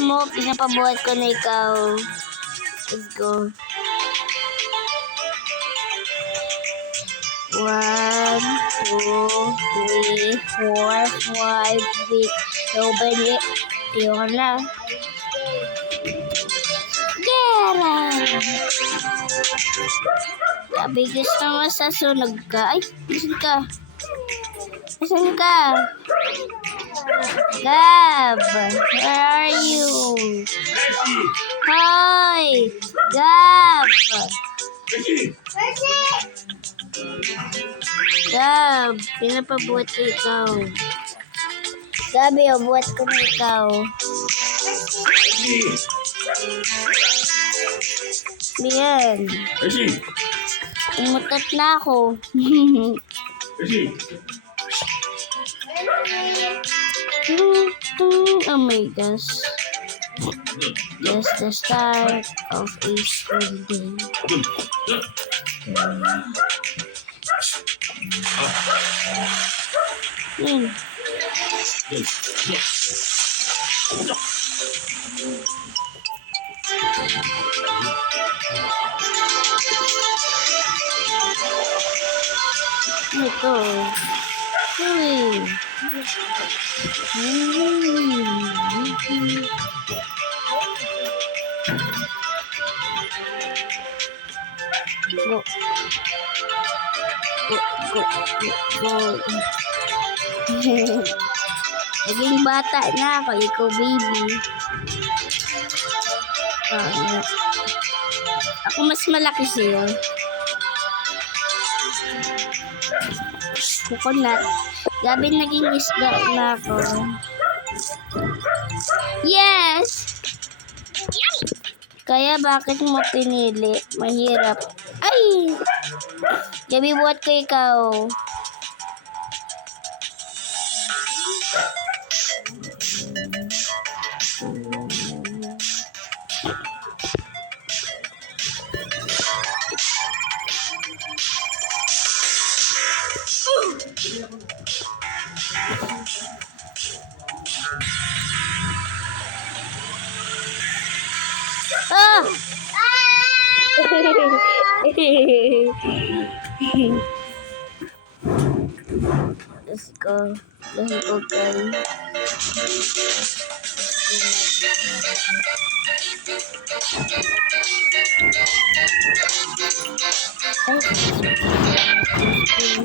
mo, pinapabuhat ko na ikaw. Let's go. 1, 2, 3, 4, 5, 6, 7, 8. Ayoko na. Gera! Sabi gusto mo sa sunog ka. Ay, nasan ka? Nasan ka? Gab! Where are you? Hoy! Gab! Gab! Pinapabuhat ko ikaw. Gabi, buhat ko na ikaw. Bien. Umutot na ako. Oh my gosh. Just the start of a school day. Ito. Uy. Go. Go. Naging bata na ako, ikaw baby. Ako mas malaki sa'yo. Coconut. Gabi naging isda na ako. Yes! Kaya bakit mo pinili? Mahirap. Ay! Gabi buhat ko ikaw. Ah! Let's go. Let's go, guys. Let's go.